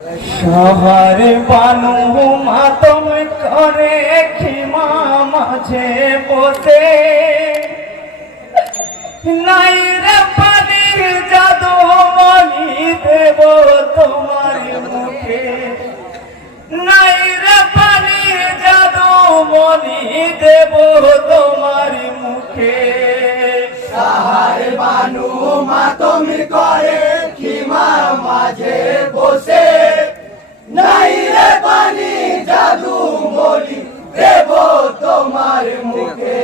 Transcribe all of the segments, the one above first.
সবার বানু মাতম করে খিমা মাঝে বসে। নাই রে পানির জাদু মনি দেব তোমার মুখে। নাই রে পানির জাদু মনি দেব তোমার মুখে। সাহার বানু মাতমি করে মাঝে বসে, নাই রে পানি জাদু বলি দেব তোমার মুখে।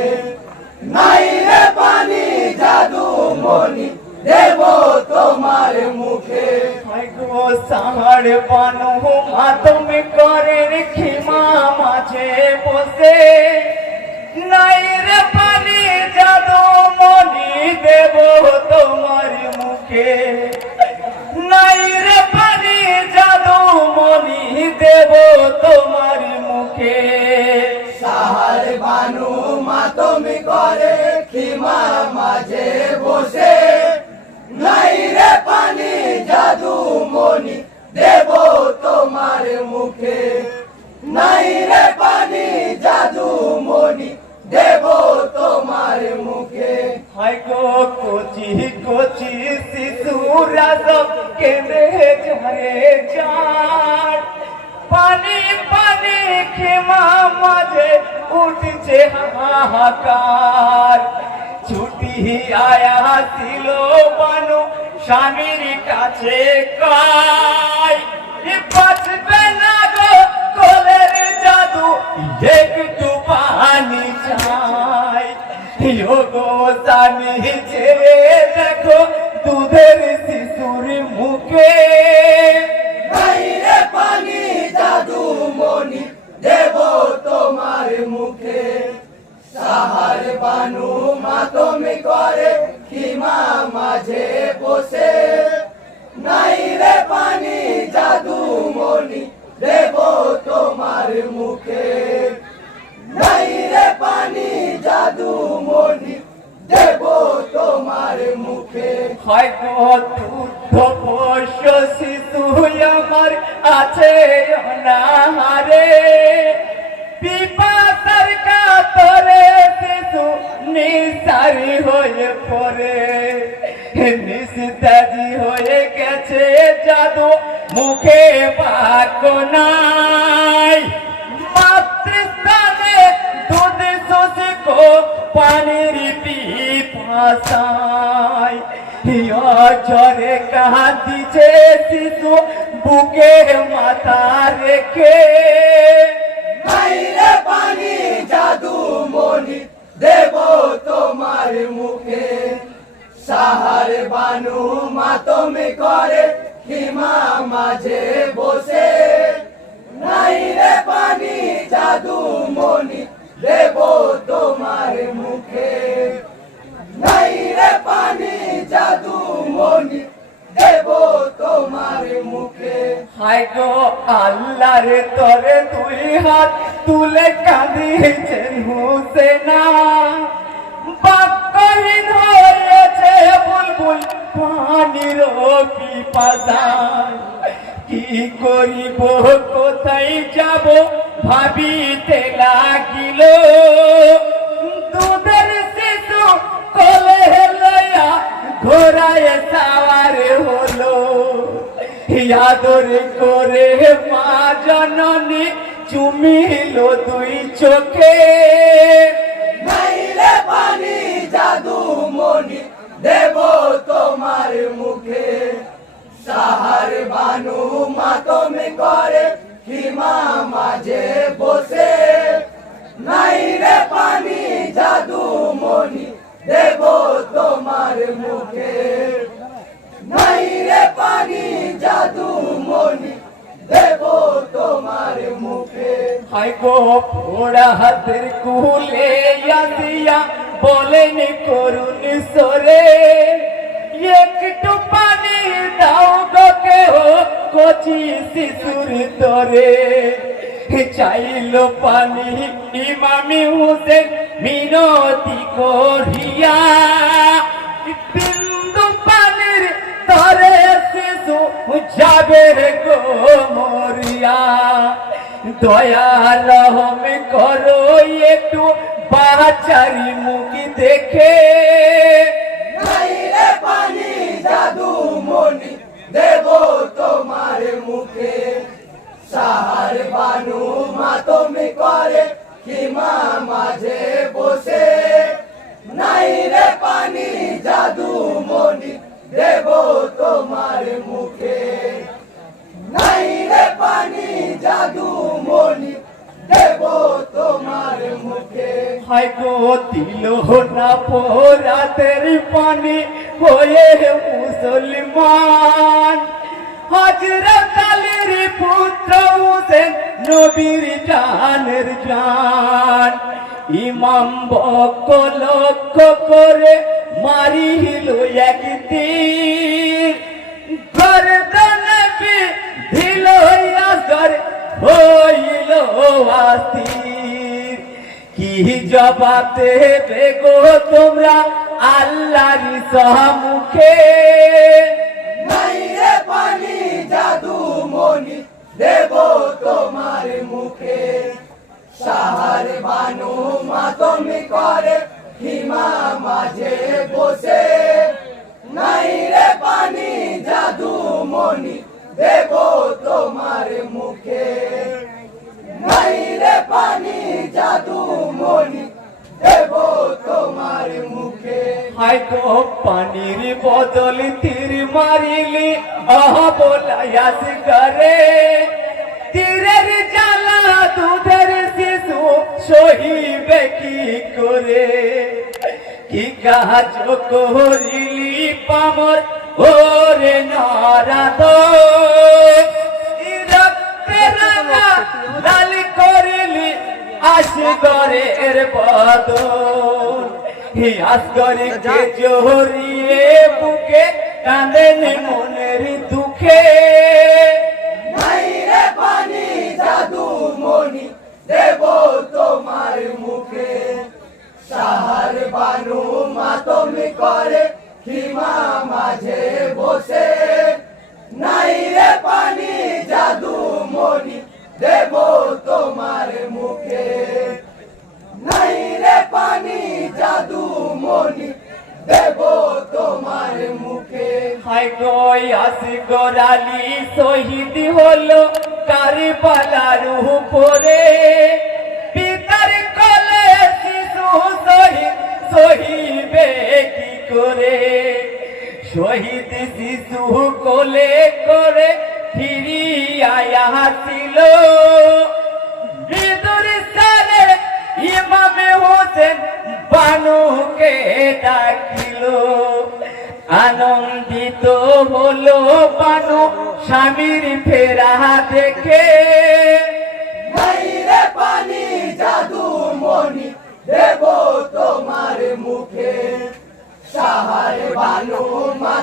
নাই রে পানি জাদু মনি দেব তোমার মুখে। গো সাহার বানু মাতম করে খিমা মাঝে বসে। নাই রে পানি জাদু মনি দেব তোমার মুখে। নাই রে পানি জাদু মনি দেব তোমার মুখে। সাহার বানু মাতমি করে খিমা মাঝে বসে। নাই রে পানি জাদু মনি দেব তোমার মুখে। নাই রে পানি জাদু মনি হাহাকার ছুটি আয়া ছিল বানু স্বামীর কাছে কাই। বাঁচবে না গো কোলের জাদু, একটু পানি চাই। গো জানি ছেড়ে দেখো দুধের শিশুর মুখে। পানি বানু মাতমি করে, খিমা মাঝে বসে। নাই রে পানি, জাদু মনি, দেব তোমার মুখে। নাই রে পানি, জাদু মনি, দেব তোমার মুখে। হয় শিশু আমার আছে অনাহারে। নিসারি হয়ে পড়ে নিস্তাজি হয়ে গেছে জাদু, মুখে পাক নাই। মাতৃস্থানে দুধ শুষ্কো পানির পিপাসায়। ঝরে কাঁদিছে শিশু, বুকে মাথা রেখে তোমার মুখে, সাহার বানু মাতমে করে, হিমা মাঝে বসে। নাই রে পানি, জাদু মনি দেব তোমার মুখে। নাই রে পানি, জাদু মনি দেব তোমার মুখে। হায় গো আল্লাহর তরে দুই হাত তুলে কাঁদিয়েছেন হুসেনা। বাক্যহীন হয়েছে বুলবুল পানির পিপাসায়। কি করিব, কোথায় যাব ভাবিতে লাগিল। দুধের শিশু কোলে লয়া ঘোরায় সাওয়ার হলো। আদর করে মা জননী চুমিল দুই চোখে। নাই রে পানি জাদু মনি দেব তোমার মুখে। সাহার বানু মাতমে করে, হিমা মাঝে বসে। নাই রে পানি জাদু মনি দেব তোমার মুখে। নাই রে পানি জাদু মনি দেব তোমার মুখে। হায় গো পোড়া হাতের কুলে আসিয়া বলেন করুন সরে একটু পানি দাও গো কেহ, কচি শিশুর তরে। চাইল পানি, ইমামি হুসেন মিনতি করিয়া। যাবে গো দয়া রহম করো, একটু বাচারি মুখি দেখে। পানি জাদু মনি, দেব তোমার মুখে। সাহার বানু মা তুমি করে কিমা মাঝে বসে। নাইরে পানি না পোরাতের পানি হয়ে মুসলমান। হজরত আলীর পুত্র হোসেন নবীর জানের জান। ইমাম বক্ক লক্ষ্য করে মারিল এক তীর গর্দনবি আসর হইল আসির কি জবাতে বেগো তোমরা আল্লাহর মুখে নাইরে পানি, জাদু মনি দেব তোমার মুখে। সাহার বানু মা তুমি করে, হিমা মাঝে বসে। হায় গো পানির বদল তীর মারিলি, আহ বলায়াস করে তীরের জ্বালা দুধের শিশু সহিবে কি করে? কি কাজ করিলি পামর, ওরে নারাদ লাল করিলি আসগরের জহরিয়ে বুকে কাঁদেন মনের দুঃখে। নাইরে পানি জাদু মনি দেব তোমার মুখে। সাহার বানু মা তুমি করে হিমা তোমার মুখে হাই গই আসি গরালি শহীদ হলো কারিপালার উপরে পিতার কলে শিশু শহীদ সহিবে কি করে? শহীদ শিশু কোলে করে ফিরি আয়া ছিল বিদুর সারে ইমামে হোসেন বানুকে ডাকিল। আনন্দিত হলো পানু স্বামীর ফেরা দেখে। পানি, জাদু মনি দেব তোমার মুখে। সাহার বানু মা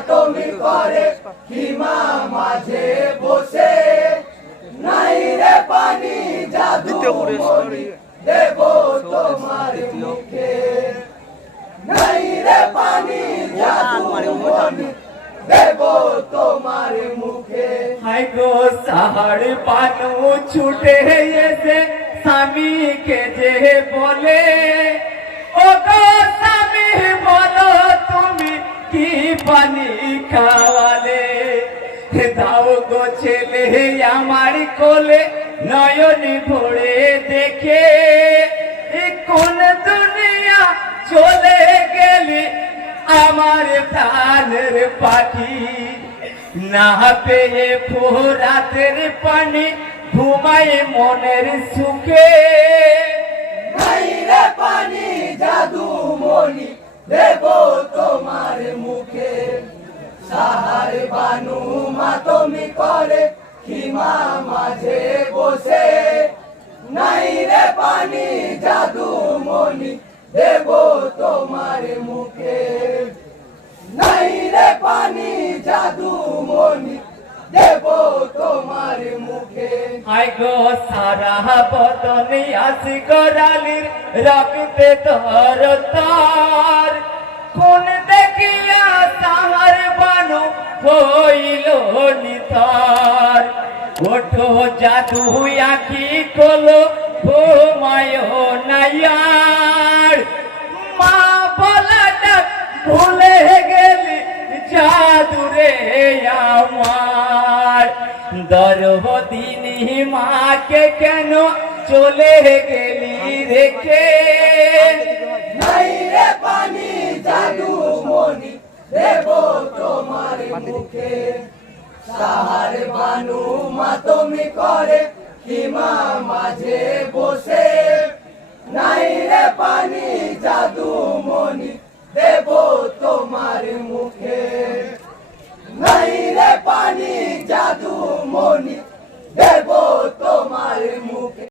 সাহার পানু ছুটে এসে স্বামীকে যে বলে, ও স্বামী, বলো তুমি কি পানি খাওয়ালে? দাও গো ছেলে, আমার কোলে নয়ন ভরে দেখে কোন দুনিয়া চলে গেলি আমার প্রাণের পাখি না পেয়ে ফোরাতের পানি ঘুমাই মনের সুখে। পানি জাদু মনি দেব তোমার মুখে। সাহার বানু মা তুমি করে, হিমা মাঝে বসে। নাইরে পানি জাদু মনি দেব তোমার মুখে। নাইরে পানি জাদু মনি দেব তোমার মুখে। হাই সারা বদনে আসি গরালির রক্তে ধর তার। কোন দেখিয়া তাহার বানু হইল নিতার। ওঠো জাদু আঁকি কলো, ঘুমায় নাইয়ার মা বলাটা ভুলে দরবদিনী মাকে কেন চলে গেলি রেখে নাই রে পানি, জাদু মনি দেব তোমার মুখে। সাহার বানু মা তুমি করে, হিমা মাঝে বসে। নাই রে পানি, জাদু মনি দেব তোমার মুখে। নাই রে পানি জাদু মনি দেব তোমার মুখে।